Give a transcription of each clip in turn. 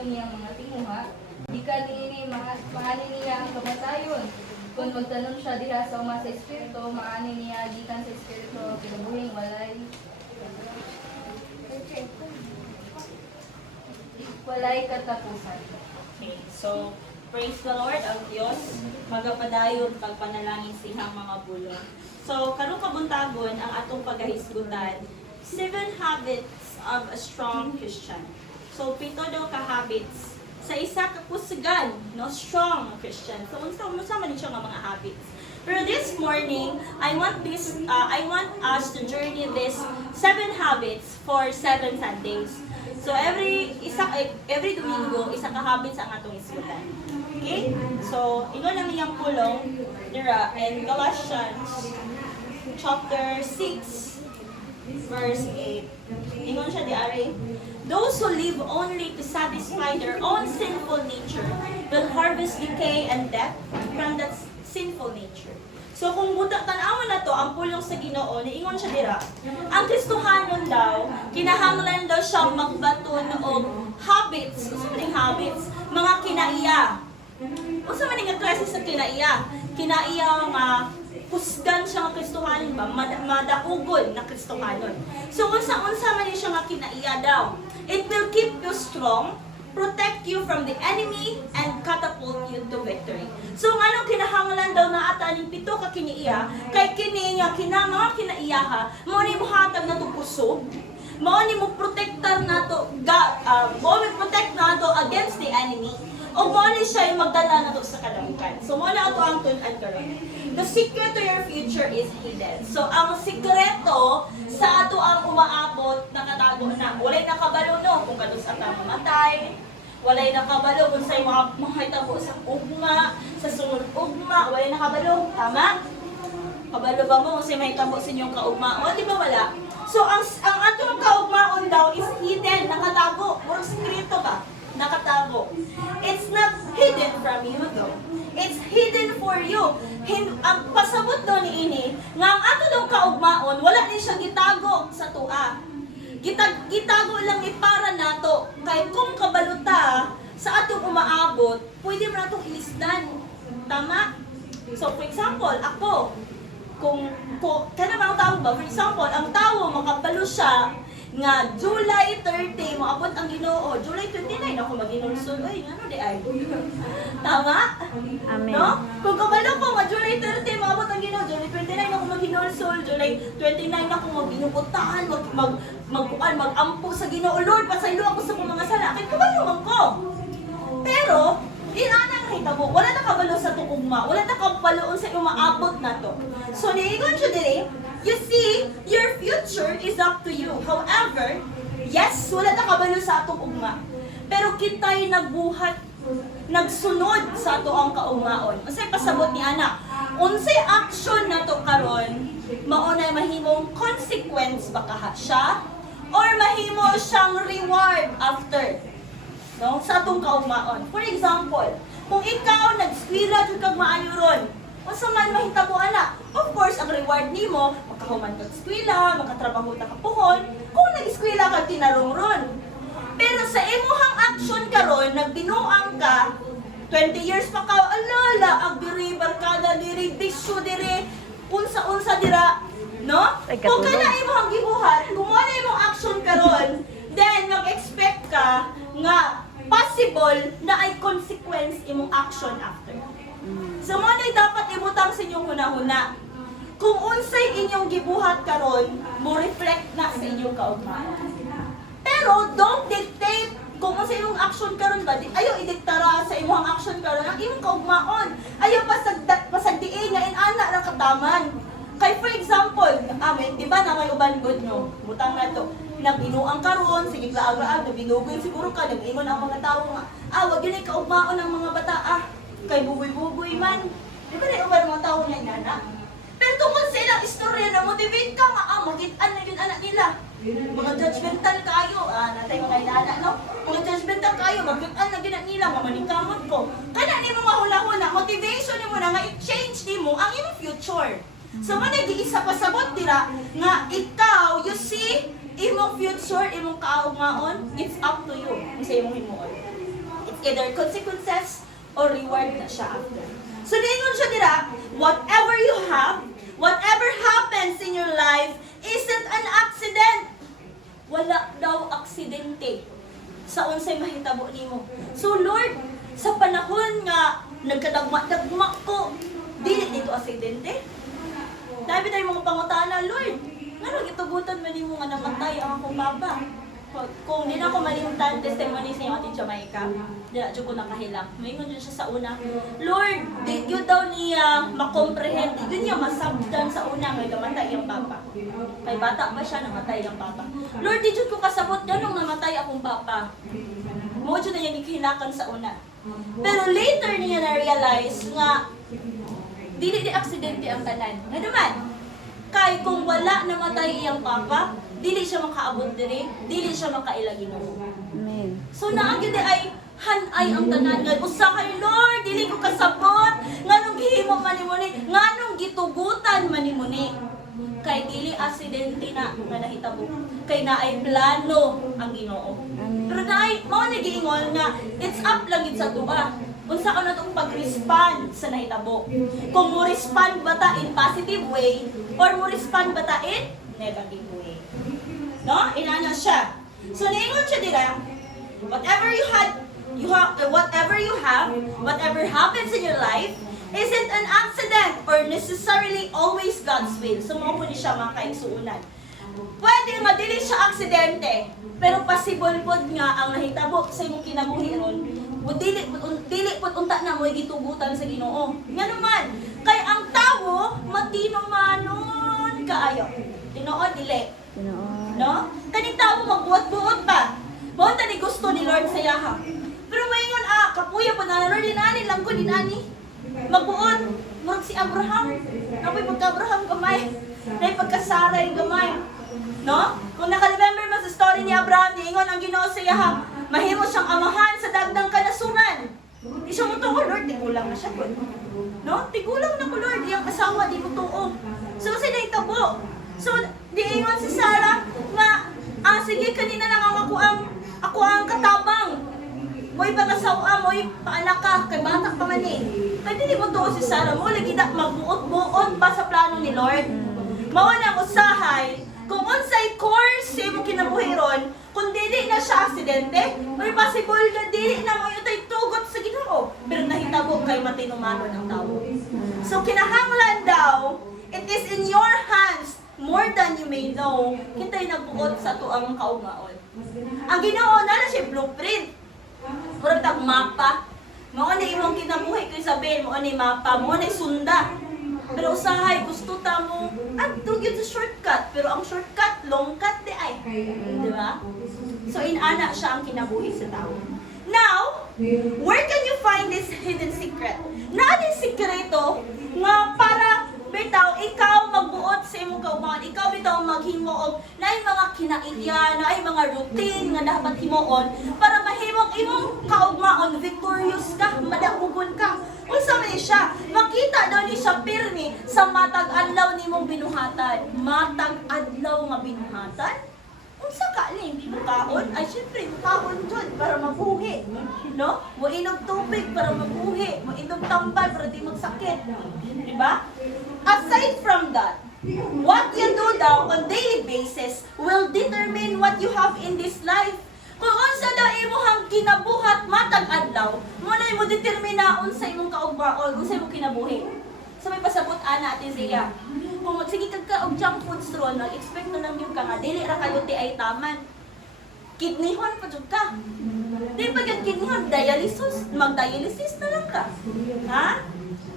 ato niyang mga tinguha, di ka niini maani niya ang kamatayon. Kung magtanong siya diha sa uma sa espiritu, maani niya gikan sa espiritu kinabuhing walay katapusan. Okay, so, praise the Lord, ang Diyos, magapadayon pagpanalangin sihang mga bulong. So, karong kabuntagon, ang atong pagkahisgutan, 7 habits of a strong Christian. So, 7 daw ka habits sa isa ka kusgan, no, strong Christian. So, unsa man siya nga mga habits. Pero this morning, I want us to journey this 7 habits for 7 Sundays. So every Domingo, isa ka habits ang atong isgutan. Okay? So, ingon lang niyang pulong dira in Galatians chapter 6 verse 8. Ingon siya di ari, those who live only to satisfy their own sinful nature will harvest decay and death from that sinful nature. So kung tan-awon na to ang pulong sa Ginoo, niingon siya dira, ang Kristohanon daw, kinahanglan daw siyang magbaton og habits. Unsa man habits? Mga kinaiya. Unsa man nga klase sa kinaiya? Kinaiya nga kusgan siya nga Kristohanon ba, madakugon na Kristohanon. So unsa man siya nga kinaiya daw? It will keep you strong, protect you from the enemy, and catapult you to victory. So, anong kinahanglan daw na ata ning 7 ka kiniiya, kay kini nga mga kinaiya ha, mo ni buhatag na to kusog, mo ni mo protector na to, mo ni protect na to against the enemy, o mo ni siya yung magdala na to sa kadamkan. So, mo na ato ang tun-an karon. The secret to your future is hidden. So, ang sikreto sa ato ang umaabot, nakatago na. Walay nakabalo no kung kanus ang mamatay. Walay nakabalo kung sa'yo mga tabo sa ugma, sa sunod ugma. Walay nakabalo. Tama? Kabalo ba mo kung sa'yo may tabo sa inyong kaugmaon? Di ba wala? So, ang atong kaugmaon daw is hidden, nakatago. Purong sikreto ba? Nakatago. It's not hidden from you though. It's hidden for you. Ang pasabot daw ni ini, nga ang ato daw kaugmaon, wala din siya gitago sa tua. Gitago lang ni para nato. Kay kung kabaluta sa atong umaabot, pwede mo natong ilisdan. Tama? So, for example, ako, kung kada mga tao ba, for example, ang tao, makabalo siya, nga July 30 moabot ang Ginoo, July 29 ako maginulsol. Ay, ano di ay? Tama? Amen. No? Kung kabalo ko nga July 30 moabot ang Ginoo, July 29 ako maginulsol, July 29 ako magbinuputan, magampo sa Ginoo. Lord, pasaylo ako sa mga sala. Kay kabalo man ko. Pero inana nga hitabo, wala na kabalo sa tukugma, wala na kabalo sa umaabot na to. So niingon siya dire, you see, your future is up to you. However, yes, wala na kabalo sa atong ugma. Pero kita'y nagbuhat, nagsunod sa ato ang kaugmaon. Unsay pasabot ni anak? Unsay action na to karon, maunay mahimong consequence baka siya or mahimo siyang reward after. No, sa atong kaugmaon. For example, kung ikaw nag-eskwela jud kag maayo ron, unsa man mahitabo ana? Of course, ang reward nimo, makahuman kag eskwela, makatrabaho ta kapuhon, kung nag-eskwela ka tinarong ron. Pero sa imuhang action karon, nagbinuang ka, 20 years pa ka, alala, agdiri, barkada diri, bisyo diri, unsa-unsa dira, no? Kung kana imong gibuhat, kung ano imong action karon, then mag-expect ka nga possible na ay consequence imong action after. So mo na dapat ibutang sa inyong hunahuna. Kung unsay inyong gibuhat karon, mo reflect na sa inyong kaugmaon. Pero don't dictate kung unsay imong action karon ba, ayo idiktara sa imong action karon ang imong kaugmaon. Ayo pasagdiin nga inana ra kataman. Kay for example, amen, di ba na may uban good no? Butang na to. Nagbinuang karon, sige laag-laag, nabinugoy siguro ka, nag-ingon ang mga tao nga, wag yun ay kaugmaon ng mga bata, kay buboy-buboy man. Di ba na uban mga tao na inana? Pero tungkol sa ilang istorya na motivate ka nga, magitan na yun anak nila. Mga judgmental kayo, natay mga inana, no? Mga judgmental kayo, magitan na yun nila, mamanikamot ko. Kana ni mo mahula-hula, motivation ni mo na nga i-change ni mo ang iyong future. So, manay-giisa pasabot dira nga ikaw, you see, imong future, imong kaugmaon, it's up to you. Sa imong himuon. either consequences or reward na siya after. So ningon siya dira, whatever you have, whatever happens in your life isn't an accident. Wala daw aksidente sa unsay mahitabo nimo. So Lord, sa panahon nga nagkadagma-dagma ko, dili dito aksidente. Dami tayong mga pangutana, Lord, nga gitugutan man nimo nga namatay ang akong baba. Kung di na ako malimtan, testimony sa iyong ating Jamaica, di na ko nakahilang. Mayroon din siya sa una, Lord, yun daw niya makomprehend, yun niya masabdan sa una, may namatay ang papa. Kay bata ba siya, namatay ang papa. Lord, di ko kasabot, ganong namatay akong papa. Mo dyan na niya gikihilakan sa una. Pero later niya na-realize nga, dili di aksidente ang tanan. Nga naman, kay kung wala namatay iyang papa, dili siya makaabot diri, dili siya makailang Ginoo. Amen. So naagid ay hanay ang tanan nga usa kay Lord, dili ko kasabot nganong gihimo man nimo ni, nganong gitugutan man nimo ni. Kay dili aksidente na nga nahitabo. Kay naay plano ang Ginoo. Amen. Pero naay mao ni giingon nga it's up lang gid sa tuwa. Unsa ka na itong pag-respond sa nahitabo? Kung mo respond ba ta in positive way or mo respond ba ta in negative way? No? Inana siya. So niingon siya dira, whatever you have, whatever happens in your life, isn't an accident or necessarily always God's will. So mo po ni siya mga kaigsuunan. Pwede nga dili siya aksidente, pero possible pod nga ang nahitabo sa imong kinabuhi ron. Dili pud unta na mo gitugutan sa Ginoo. Nga naman, kay ang tawo matino manon kaayo. Tinuod dili. Ginoon. No? Kaning tao magbuot-buot pa. Buot ni gusto ni Lord sa yaha. Pero maingon kapuya po na Lord dinani lang ko dinani. Magbuot murag si Abraham. Napoy pagka-Abraham gamay. Nay pagka-Sarai gamay. No? Kung naka-remember mo sa story ni Abraham, niingon ang Ginoo sa yaha, mahimo siyang amahan sa dagdang kanasuran. Di siya mo tuo, Lord, tigulang na siya po. No? Tigulang na ko, Lord, iyang asawa, di mo tuo. So, sila itabo. So, diingon si Sarah nga, sige, kanina lang ako ang katabang. Mo'y pangasawa, mo'y paanak ka, kay bata pa man eh. Kaya di mo to si Sarah, mo lagi na magbuot-buot pa sa plano ni Lord. Mao nang usahay, kung unsay course sa imong kinabuhi ron, kung dili na siya aksidente, may possible na dili na mo itay tugot sa Ginoo. Pero nahitabo kay matinumano ng tao. So kinahanglan daw, it is in your hands more than you may know, kita'y nagbuot sa tuang kaugmaon. Ang Ginoo na siya blueprint. Murag tag mapa. Mao ni imong kinabuhi kay sabihin mo ni mapa, mo ni sunda. Pero usahay gusto ta mo adto gyud sa shortcut, pero ang shortcut long cut di ay. Di ba? So inana siya ang kinabuhi sa tao. Now, where can you find this hidden secret? Naading sikreto nga para bitaw ikaw magbuot sa imong kaubangan, ikaw bitaw maghimo og naay mga kinaiya, naay mga routine nga dapat himuon para mahimong imong kaugmaon victorious ka, madahugon ka. Unsa man siya? Makita daw ni siya pirmi sa matag adlaw nimong binuhatan. Matag adlaw nga binuhatan? Unsa ka ni hindi mo kaon? Ay syempre kaon jud para mabuhi, no? Mo inom tubig para mabuhi, mo inom tambal para di magsakit. Di ba? Aside from that, what you do daw on daily basis will determine what you have in this life. Kung unsa daw imong kinabuhat matag adlaw, mo na mo determina unsa imong kaugmaon, unsa imong kinabuhi. So may pasabot ana atin siya. Kung magsige ka og junk foods ron, expect na lang yung ka nga dili ra kayo ti ay taman. Kidneyhon pa jud ka. Di pa gyud kidneyhon dialysis, mag-dialysis na lang ka. Ha?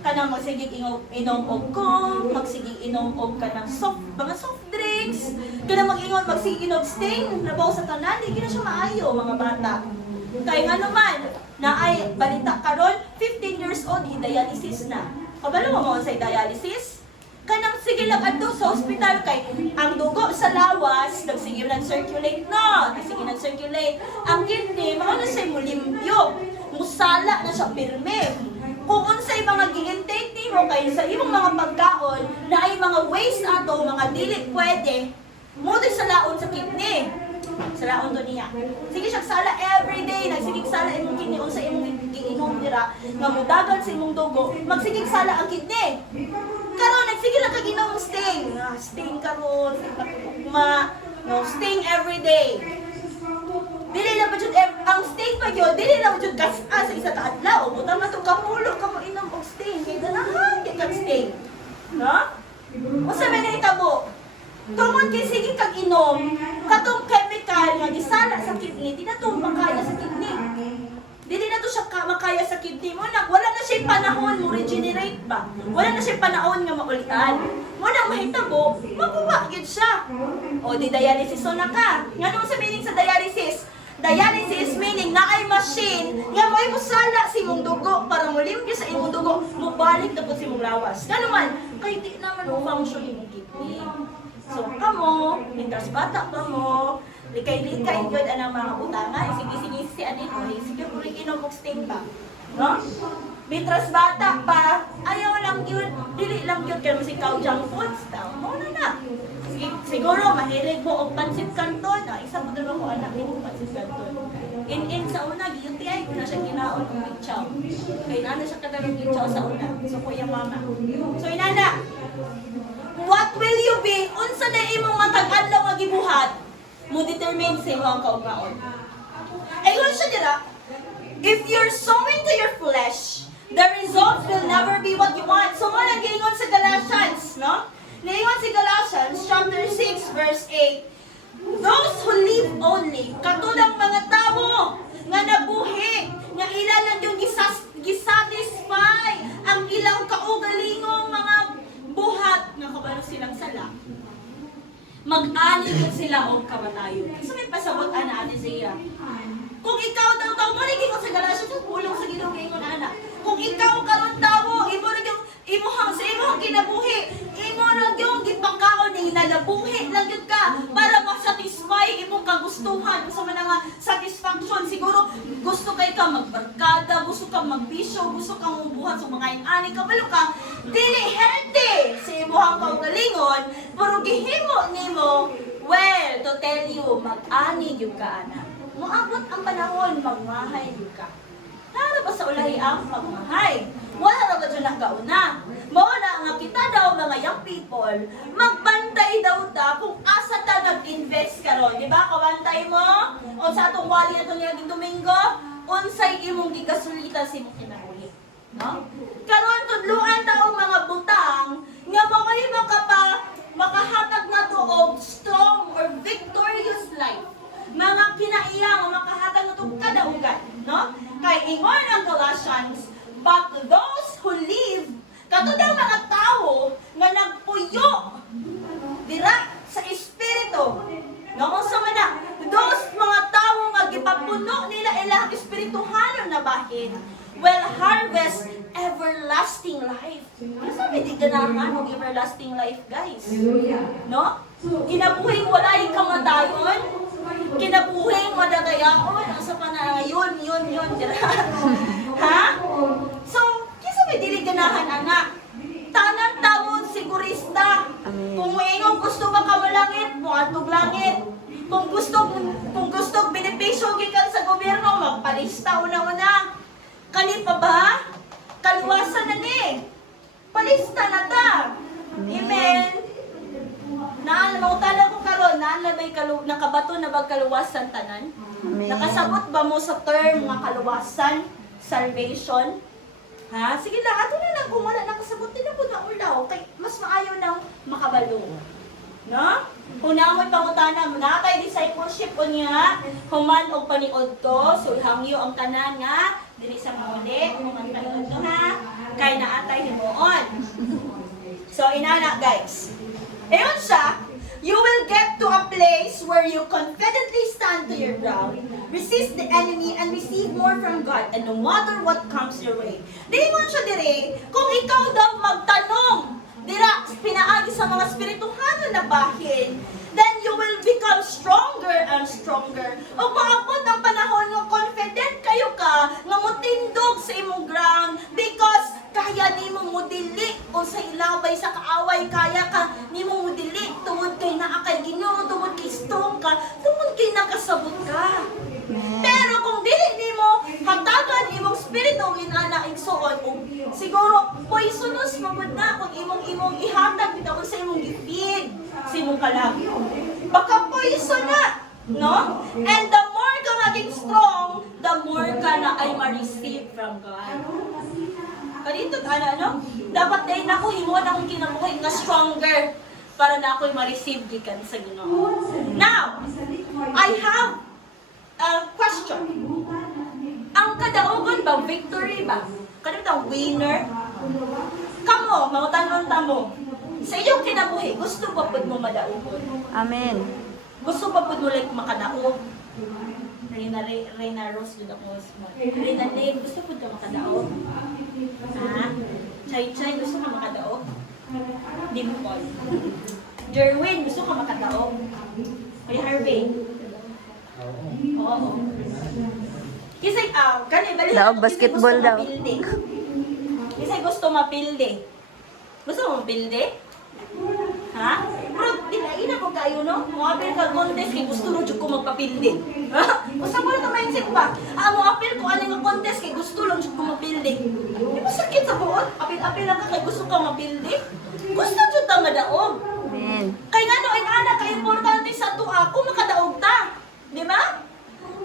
Kanang magsige inom og coke, magsige inom og kanang mga soft drinks, kanang mag-ingon magsige inom sting, nabaw sa tanan, di gina siya maayo mga bata. Kay nga naman, naay balita karon 15 years old i-dialysis na. Kabalo mo sa dialysis? Kanang sige lang adto sa ospital kay ang dugo sa lawas nagsige nag-circulate na, nagsige nag-circulate. Ang kidney mao na siya mulimpyo, musala na siya pirme. Kung unsay mga gi-intake nimo kay sa imong mga pagkaon na ay mga waste ato, mga dili pwede, mo din sa laon sa kidney. Salaon to niya. Sige siya sala everyday, nagsigig sala imong kidney unsa imong giinom dira, nga mudagan sa imong dugo, magsigig sala ang kidney. Karon nagsige lang kag inom sting. Sting karon, no sting everyday. Dili lang ba jud ang sting pa gyud, dili lang jud kas-a sa isa ka adlaw. Butang na to kapulo ka mo inom og sting, kay ganahan kay kag sting. No? Usa man ni tabo. Tungod kay sige kag inom, katong chemical nga gisala sa kidney, di na to makaya sa kidney. Dili na to siya makaya sa kidney mo na wala na siya panahon mo regenerate ba. Wala na siya panahon nga maulian. Mo nang mahitabo, makuha gyud siya. O di dialysis na ka. Nganong sa meaning sa dialysis? Dialysis meaning na ay machine nga mo sala sa imong dugo para mo limpyo sa imong dugo, mobalik na po sa imong lawas. Kano man, kay di naman mo function imong kidney. So kamo, mintas bata pa mo, likay-likay gyud anang mga butangan, sige-sige si anin mo, sige mo rin inom og sting ba. No? Mitras bata pa, ayaw lang yun, dili lang yun kaya masikaw junk foods daw. Mo na. Siguro, mahilig mo og pansit canton. Isa po doon ako anak mo pansit canton. In sa una, UTI ko na siya ginaon ng mitsaw. Kaya na siya kadarong mitsaw sa una. So, kuya mama. So, inana, what will you be? Unsa na imong matag-adlaw nga gibuhat? Mo determine sa imong kaugmaon. Ayun siya dira, if you're sowing to your flesh, the results will never be what you want. So, mo nag-iingon sa Galatians, no? Naingon si Galatians chapter 6 verse 8. Those who live only, katulang mga tao nga nabuhi, nga ila lang yung gisatisfy ang ilang kaugalingong mga buhat nga kabalo silang sala. Mag-ani sila og kamatayon. So may pasabot ana ani siya. Kung ikaw daw mo rin sa Galatians, pulong sa Ginoo ingon ana. Kung ikaw karon tawo, imo rin yung sa imong kinabuhi, imo lang yung gipangkaon ni nalabuhi lang yun ka para ma-satisfy imong kagustuhan sa mga nga satisfaction. Siguro gusto kay ka magbarkada, gusto ka magbisyo, gusto ka mubuhat sa mga inani kabalo ka dili healthy sa imong kaugalingon, pero gihimo nimo well to tell you mag-ani gyud ka ana. Moabot ang panahon magmahay gyud ka. Nara ba sa ulahi ang pagmahay? Wala ra ba dyan nakauna? Mao na nga kita daw mga young people, magbantay daw ta kung asa ta nag-invest karon, di ba? Kabantay mo? O sa atong wali atong naging Domingo, unsay imong gigasulita sa imong kinabuhi, no? Karon tudluan ta og mga butang nga maway makahatag na to og strong or victorious life. Mga kinaiyang makahatag na to kadaugan, no? Kay ingon ang Galatians, but those who live, katudang mga tao nga nagpuyo dira sa espiritu. Ngamo sa mana, those mga tao nga gipapuno nila ilang espirituhanon na bahin will harvest everlasting life. Sabi di ganahan og everlasting life, guys. No? Kinabuhing walay kamatayon, kinabuhing madagayaon, asa pa na yun dira. Ha? So, kisa may dili ganahan anak. Tanang tawon sigurista. Kung moingon gusto ba ka malangit, buhatog langit. Kung gusto benepisyo gikan sa gobyerno, magpalista una-una. Kani pa ba? Kaluwasan na ni. Palista na ta. Amen. Mautala ko karon, nakabato na ba kaluwasan tanan? Nakasabot ba mo sa term nga kaluwasan, salvation? Ha? Sige lang, ato na lang kung wala nakasabot din na po na ulaw, kay mas maayo nang makabalo. No? Kung naamoy pangutana, nakakay discipleship ko niya, human o paniod ko, sulhangyo ang tanan nga, dili sa muli, human paniod ko ha, kay naatay himuon. So, inana guys. Ayun siya, you will get to a place where you confidently stand to your ground, resist the enemy, and receive more from God, and no matter what comes your way. Diingon siya dire, kung ikaw daw magtanong, dira, pinaagi sa mga spirituhanon na bahin, then you will become stronger and stronger. O maabot ang panahon nga confident kayo ka, nga mutindog sa imong ground, because kaya nimo mudili o sa ilabay sa kaaway, kaya ka nimo mudili tungod kay naa kay Ginoo, tungod kay strong ka, tungod kay sabot ka. Pero kung dili nimo hatagan imong spirito inana igsuon og siguro poisonous magud na kung imong ihatag bitaw sa imong gifeed sa imong kalagyo. Baka poison na, no? And the more ka naging strong, the more ka na ay ma-receive from God. Kanito ano? Dapat dahil na ako himuan akong kinabuhi nga stronger para na ako'y ma-receive gikan sa Ginoo. Now, I have a question. Ang kadaugon ba, victory ba? Kanito ang winner? Kamo, mautanong tamo. Sa iyong kinabuhi, gusto ba pud mo madaugon? Amen. Gusto ba pud mo like makadaog? Reyna Rose yun ako. Reyna Lane, gusto pud ka makadaog? Ha? Chay, gusto ka makadaog? Dimple. Jerwin, gusto ka makadaog? Kay Harvey? Oo. Kasi, balik Daog basketball daw. Kasi gusto mapilde. Gusto mo mapilde? Ha? Pero, dinaina ko kayo, no? Mo-apil ka contest, kay gusto rin ko magpapilde. Ha? Basta mo na mindset ba? Mo-apil ko aling contest, kay gusto lang ko mapilde. Di ba sakit sa buot? Apil-apil lang ka, kay gusto ka mapilde? Gusto dyan ta madaog. Amen. Kaya nga no, ay anak, kay importante sa tuwa, kung makadaog ta. Di ba?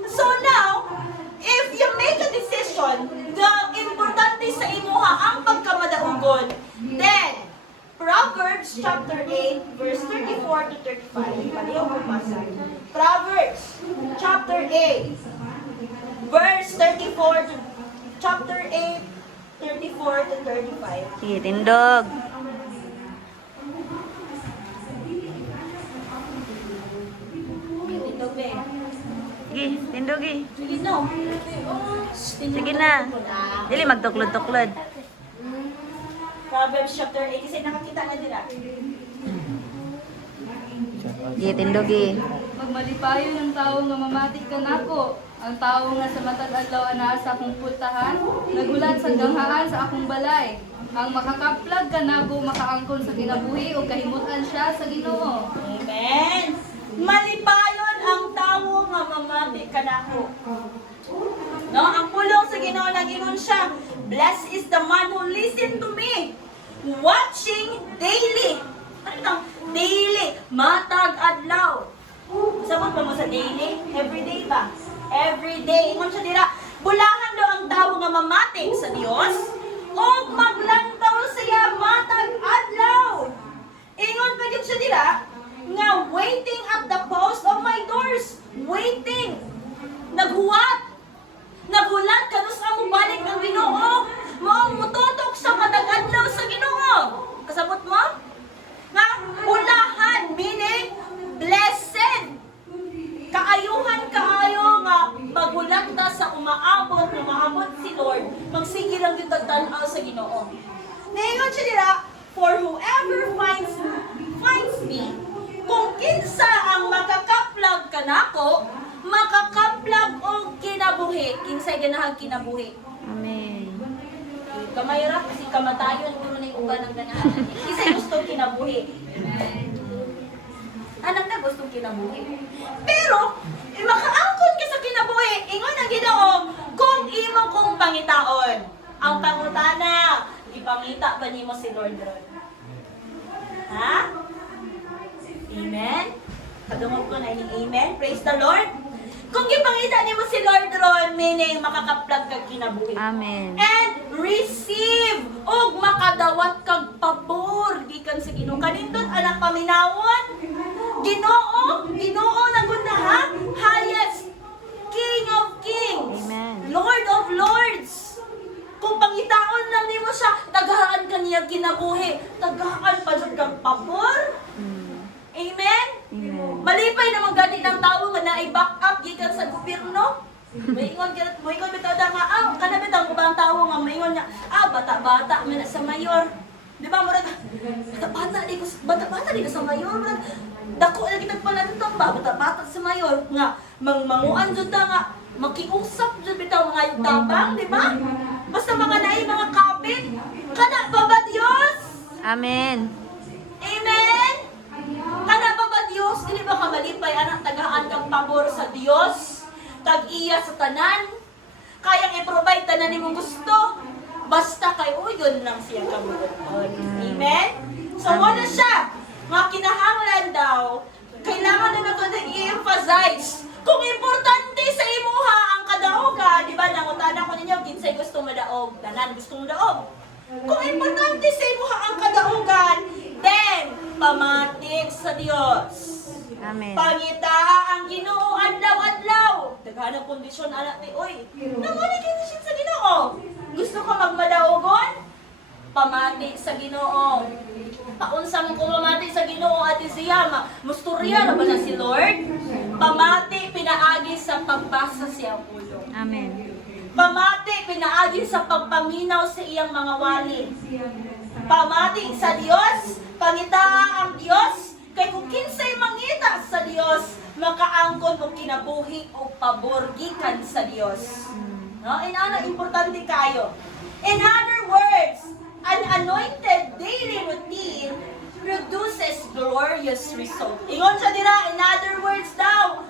So now, if you make a decision na importante sa imuha ang pagkamadaugon, then, Proverbs chapter 8, verse 34 to 35. Paliw ko pasa. Proverbs chapter 8, verse 34 to chapter 8, 34 to 35. Sige, tindog. Tindog be. Sige, tindog eh. Sige no. Sige na. Dili magtuklod-tuklod. Proverbs chapter 8, kasi nakakita na dila. Sige, tindog eh. Magmalipayon ang tao nga mamati ka nako. Ang tao nga sa matag adlaw ana sa akong putahan, nagulat sa ganghaan sa akong balay. Ang makakaplag ka nako makaangkon sa kinabuhi o kahimutan siya sa Ginoo. Amen. Malipayon ang tao nga mamati kanako. No, ang pulong sa Ginoo nagingon siya. Blessed is the man who listen to me, watching daily. Ano itong daily? Matag adlaw. Sabot ba mo sa daily? Everyday ba? Everyday. Ingon siya dira, bulahan daw ang tao nga mamating sa Dios o maglantaw siya matag adlaw. Ingon pa gyud siya dira nga waiting at the post of my doors. Waiting. Naghuwat. Nagulat ka sa mo balik ang Ginoo. Mo mututok sa matag adlaw sa Ginoo. Kasabot mo? Nga ulahan meaning blessed. Kaayuhan kaayo nga magulat ta sa umaabot si Lord, magsige lang gyud tag-tan-aw sa Ginoo. Ningon siya dira, for whoever finds me, kung kinsa ang makakaplag kanako, makakaplag og kinabuhi, kinsay ganahang kinabuhi. Amen. Kamay ra kasi kamatayon puro na uban ang ganahan. Kinsay gusto kinabuhi. Anak na gustong kinabuhi. Pero, makaangkon ka sa kinabuhi, ingon ang Ginoo, kung imo kong pangitaon. Ang pangutana, ipangita ba nimo si Lord ron? Ha? Amen? Kadungog ko na yung amen. Praise the Lord. Kung ipangita nimo si Lord ron, meaning makakaplag kag kinabuhi. Amen. And receive og makadawat kag pabor gikan sa Ginoo. Kanindot anak paminawon. Ginoo na gud na ha. Highest King of Kings. Amen. Lord of Lords. Kung pangitaon lang nimo siya, tagahaan kaniya kinabuhi. Tagahaan pa jud kag pabor. Amen. Amen. Malipay na magani ng tao nga naay back up gikan sa gobyerno. Moingon bitaw da nga kana bitaw ubang tao nga moingon nga bata-bata man sa mayor. Di ba murag bata-bata di ka sa mayor murag dako na kitag palantong ba bata-bata sa mayor nga mangmanguan jud ta nga makiusap jud bitaw mga tabang, di ba? Basta mga naay mga kapit kana pa ba Dios? Amen. Amen. Kana pa ba Diyos? Dili ba ka malipay pay anak tagaan kang pabor sa Dios, tag-iya sa tanan, kayang i-provide tanan nimong gusto. Basta kay uyon lang siya kabuton. Amen? So, wala siya. Mga kinahanglan daw, kailangan na nato na i-emphasize kung importante sa imuha ang kadaoga. Di ba, nangutana ko ninyo, kinsay gusto madaog, tanan gusto madaog. Kung importante sa imuha ang kadaogan, then, pamatik sa Dios. Amen. Pangita ang Ginoo adlaw-adlaw. Daghanang kondisyon anak ni oy. Namani kondisyon sa Ginoo. Gusto ka magmadaogon? Pamati sa Ginoo. Paunsa mo kung mamati sa Ginoo at siya, musturya na ba na si Lord? Pamati pinaagi sa pagbasa siyang ulo. Amen. Pamati pinaagi sa pagpaminaw sa iyang mga wali. Pamati sa Dios, pangita ang Dios. Kay kung kinsay mangita sa Dios, makaangkon mo kinabuhi o paborgikan sa Dios. No? Inana, importante kayo. In other words, an anointed daily routine produces glorious result. Ingon siya dira, in other words daw,